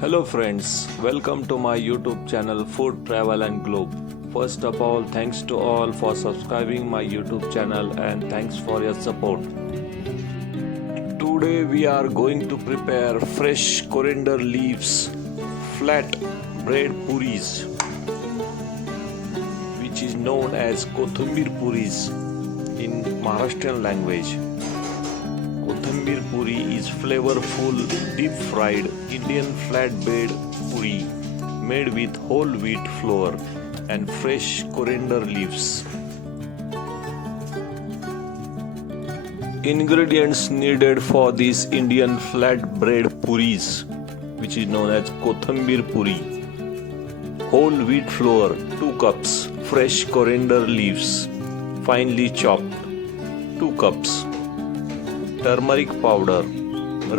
Hello friends, welcome to my YouTube channel Food Travel and Globe. First of all, thanks to all for subscribing my YouTube channel and thanks for your support. Today we are going to prepare fresh coriander leaves flat bread puris, which is known as Kothambir puris in Maharashtrian language. Kothambir puri is flavorful, deep-fried Indian flatbread puri made with whole wheat flour and fresh coriander leaves. Ingredients needed for this Indian flatbread puris, which is known as Kothambir puri: whole wheat flour 2 cups, fresh coriander leaves finely chopped 2 cups, turmeric powder,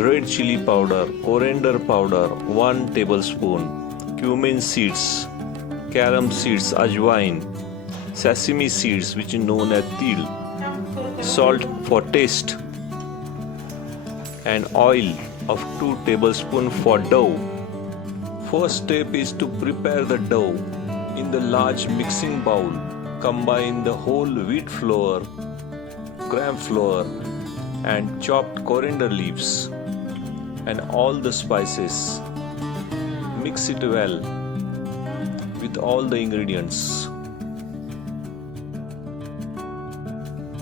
red chili powder, coriander powder 1 tablespoon, cumin seeds, carom seeds, ajwain, sesame seeds which is known as til, salt for taste, and oil of 2 tablespoons for dough. First step is to prepare the dough. In the large mixing bowl, combine the whole wheat flour, gram flour, and chopped coriander leaves and all the spices. Mix it well with all the ingredients.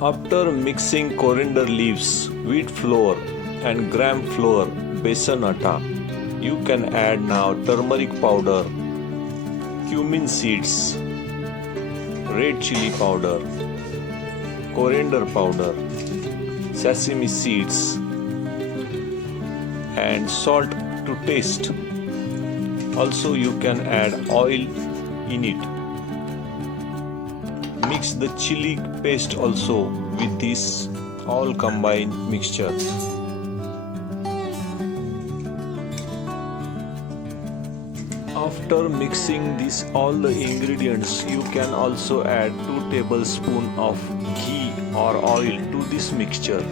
After mixing coriander leaves, wheat flour and gram flour, besan atta, you can add now turmeric powder, cumin seeds, red chili powder, coriander powder, sesame seeds, and salt to taste. Also you can add oil in it. Mix the chili paste also with this all combined mixture. After mixing this all the ingredients, you can also add 2 tablespoons of ghee or oil to this mixture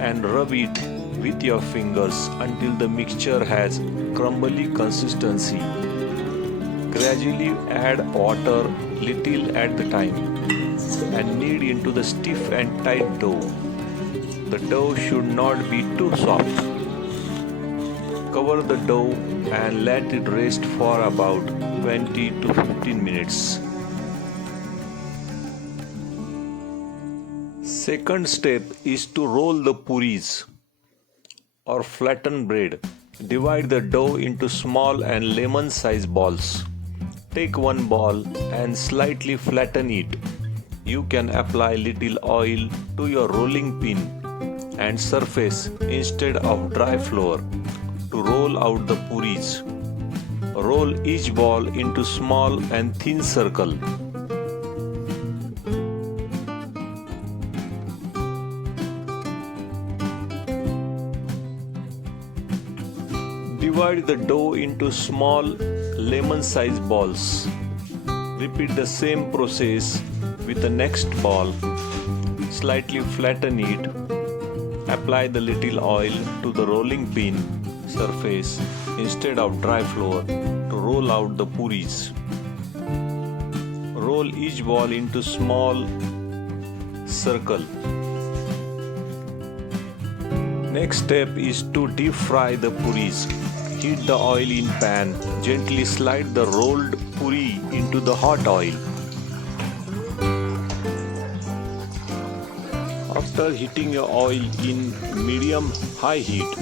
and rub it with your fingers until the mixture has crumbly consistency. Gradually add water little at the time and knead into the stiff and tight dough. The dough should not be too soft. Cover the dough and let it rest for about 20 to 15 minutes. Second step is to roll the puris or flatten bread. Divide the dough into small and lemon-sized balls. Take one ball and slightly flatten it. You can apply little oil to your rolling pin and surface instead of dry flour to roll out the puris. Roll each ball into small and thin circle. Divide the dough into small lemon-sized balls. Repeat the same process with the next ball. Slightly flatten it. Apply the little oil to the rolling pin surface instead of dry flour to roll out the puris. Roll each ball into small circle. Next step is to deep fry the puris. Heat the oil in pan. Gently slide the rolled puri into the hot oil. After heating your oil in medium-high heat,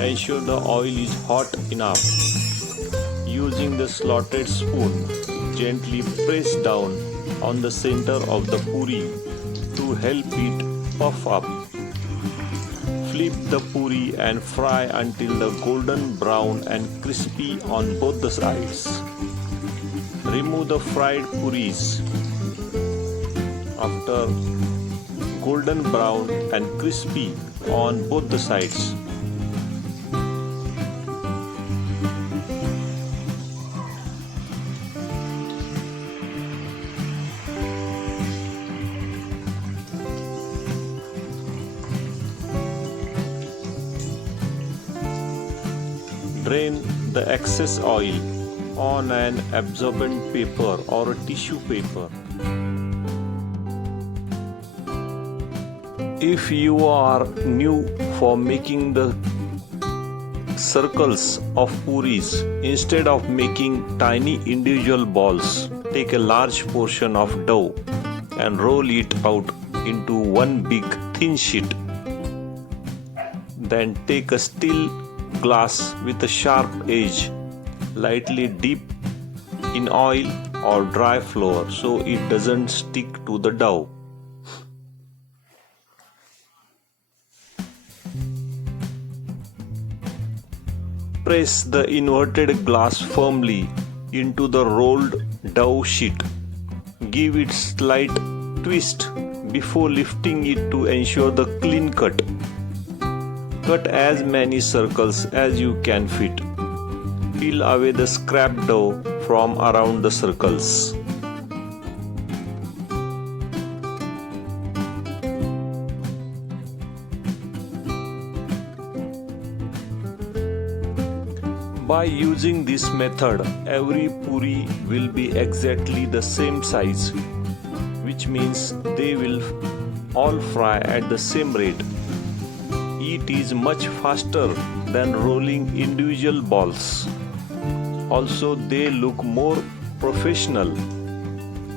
ensure the oil is hot enough. Using the slotted spoon, gently press down on the center of the puri to help it puff up. Flip the puri and fry until the golden brown and crispy on both the sides. Remove the fried puris. After golden brown and crispy on both the sides, Drain the excess oil on an absorbent paper or a tissue paper. If you are new for making the circles of puris, instead of making tiny individual balls, take a large portion of dough and roll it out into one big thin sheet. Then take a steel glass with a sharp edge, lightly dip in oil or dry flour so it doesn't stick to the dough. Press the inverted glass firmly into the rolled dough sheet. Give it slight twist before lifting it to ensure the clean cut. Cut as many circles as you can fit. Peel away the scrap dough from around the circles. By using this method, every puri will be exactly the same size, which means they will all fry at the same rate. It is much faster than rolling individual balls. Also, they look more professional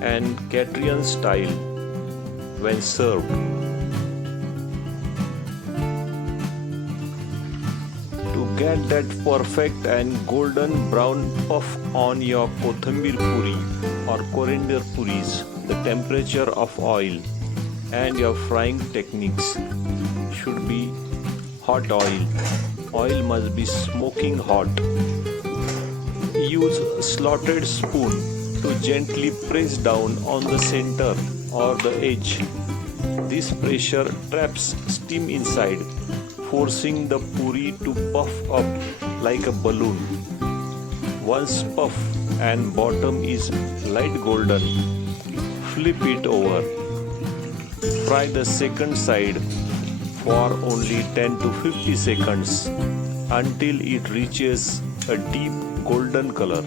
and Catrian style when served. To get that perfect and golden brown puff on your kothambir puri or coriander puris, the temperature of oil and your frying techniques should be hot oil. Oil must be smoking hot. Use a slotted spoon to gently press down on the center or the edge. This pressure traps steam inside, forcing the puri to puff up like a balloon. Once puff and bottom is light golden, flip it over. Fry the second side for only 10 to 50 seconds until it reaches a deep golden color.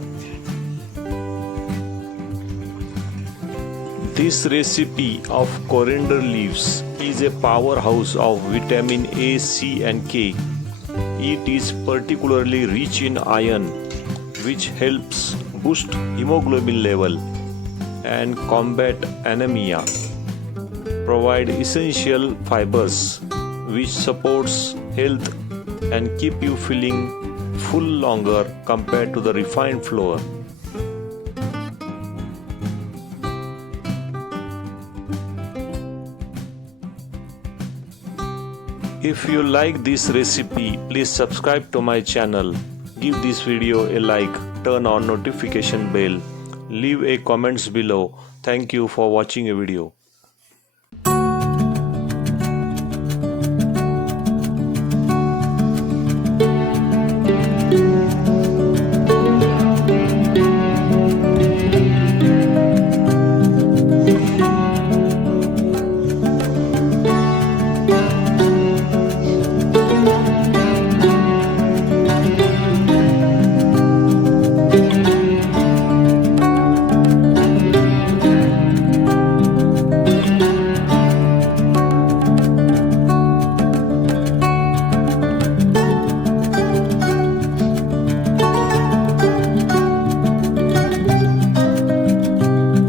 This recipe of coriander leaves is a powerhouse of vitamin A, C and K. It is particularly rich in iron, which helps boost hemoglobin level and combat anemia. Provide essential fibers, which supports health and keep you feeling full longer compared to the refined flour. If you like this recipe, please subscribe to my channel, give this video a like, turn on notification bell, leave a comments below. Thank you for watching a video.